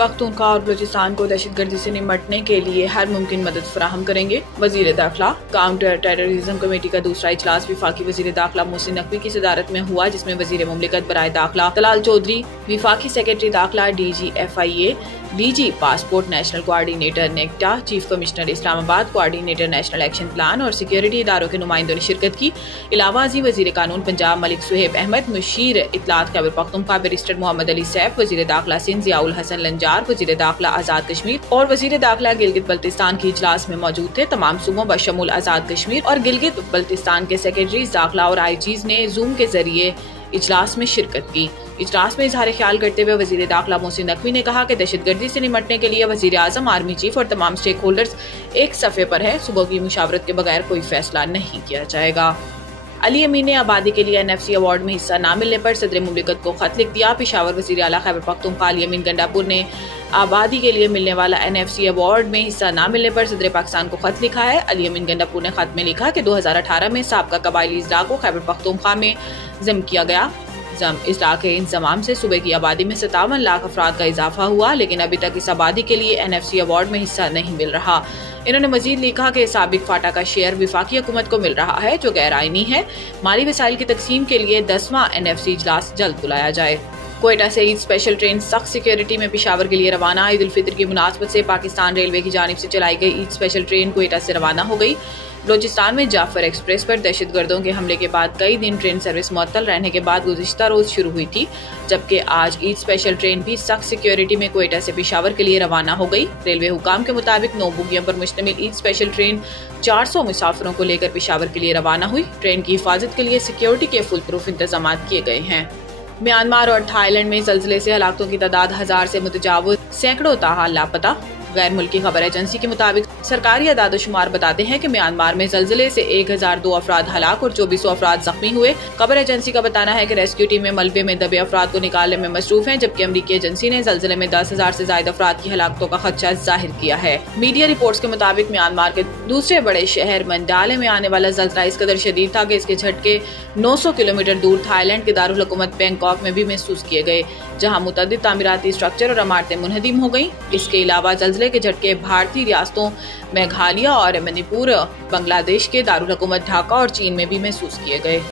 पख्तूनख्वा और बलूचिस्तान को दहशतगर्दी से निपटने के लिए हर मुमकिन मदद फराहम करेंगे। वजीर दाखिला काउंटर टेररिज्म कमेटी का दूसरा इजलास विफाकी वजीर दाखिला मोहसिन नकवी की सदारत में हुआ, जिसमें वजीर मुमलिकत बराए दाखिला तलाल चौधरी, विफाकी सेक्रेटरी दाखिला DG FIA, DG passport, national coordinator NACTA, chief commissioner Islamabad, coordinator national action plan और सिक्योरिटी इदारों के नुमाइंदों ने शिरकत की। इलावा अजी वजीर कानून पंजाब मलिक सुहेब अहमद, मुशीर इत्तलात खैबर पख्तूनख्वा बैरिस्टर मोहम्मद अली सैफ, वजीर दाखिला सिंध जियाउल हसन लंजार, वजीर दाखिला आजाद कश्मीर और वजीर दाखिला गिलगित बल्तिस्तान के इजलास में मौजूद थे। तमाम सूबों बशमूल आजाद कश्मीर और गिलगित बल्तिस्तान के सेक्रेटरी दाखिला और IGs ने जूम के जरिए इजलास में शिरकत की। इजलास में इजहार ख्याल करते हुए वजीर दाखिला मोहसिन नकवी ने कहा कि दहशतगर्दी से निपटने के लिए वजीर आजम, आर्मी चीफ और तमाम स्टेक होल्डर्स एक सफ़े पर है। सुबह की मुशावरत के बगैर कोई फैसला नहीं किया जाएगा। अली अमीन ने आबादी के लिए NFC अवार्ड में हिस्सा न मिलने पर सदर मुमलिकत को खत लिख दिया। पेशावर वजीर आला खैबर पख्तूनख्वा अली अमीन गंडापुर ने आबादी के लिए मिलने वाला NFC अवार्ड में हिस्सा न मिलने पर सदर पाकिस्तान को खत लिखा है। अली अमीन गंडापुर ने खत में लिखा कि 2018 में साबका कबायली इजला को खैबर पख्तूनख्वा में जम किया गया। इजला के इंतजाम से सूबे की आबादी में 57 लाख अफराद का इजाफा हुआ, लेकिन अभी तक इस आबादी के लिए NFC अवार्ड में हिस्सा नहीं मिल रहा। इन्होंने मजीद लिखा कि साबिक फाटा का शेयर विफाकी हुकूमत को मिल रहा है, जो गैर आईनी है। माली वसाइल की तकसीम के लिए 10वां NFC इजलास जल्द बुलाया जाए। कोयटा से ईद स्पेशल ट्रेन सख्त सिक्योरिटी में पेशावर के लिए रवाना। ईद उल फितर की मुनासबत से पाकिस्तान रेलवे की जानिब से चलाई गई ईद स्पेशल ट्रेन कोयटा से रवाना हो गई। बलूचिस्तान में जाफर एक्सप्रेस पर दहशतगर्दों के हमले के बाद कई दिन ट्रेन सर्विस मुअत्तल रहने के बाद गुज़िश्ता रोज शुरू हुई थी, जबकि आज ईद स्पेशल ट्रेन भी सख्त सिक्योरिटी में कोयटा से पेशावर के लिए रवाना हो गई। रेलवे हुकाम के मुताबिक 9 बोगियों पर मुश्तमिल ईद स्पेशल ट्रेन 400 मुसाफिरों को लेकर पेशावर के लिए रवाना हुई। ट्रेन की हिफाजत के लिए सिक्योरिटी के फुल प्रूफ इंतजाम किए गए हैं। म्यांमार और थाईलैंड में जल्जले से हलाकतों की तादाद 1000 से मुतजाविज, सैकड़ों ताहाल लापता। गैर मुल्की खबर एजेंसी के मुताबिक सरकारी अदाद-ओ-शुमार बताते हैं कि म्यांमार में जल्जले से 1002 अफराद हलाक और 2400 अफराद जख्मी हुए। खबर एजेंसी का बताना है कि रेस्क्यू टीमें मलबे में दबे अफराद को निकालने में मसरूफ हैं, जबकि अमरीकी एजेंसी ने जल्जले में 10,000 से ज्यादा अफराद की हलाकतों का खदशा जाहिर किया है। मीडिया रिपोर्ट्स के मुताबिक म्यांमार के दूसरे बड़े शहर मंडाले में आने वाला जल्जला इस कदर शदीद था कि इसके झटके 900 किलोमीटर दूर थाईलैंड के दारुल हुकूमत बैंकॉक में भी महसूस किए गए, जहाँ मुतअद्दिद तामीराती स्ट्रक्चर और इमारतें मुनहदिम हो गयी। इसके अलावा जल्जले के झटके भारतीय रियासतों मेघालय और मणिपुर, बांग्लादेश के दारुल हुकूमत ढाका और चीन में भी महसूस किए गए।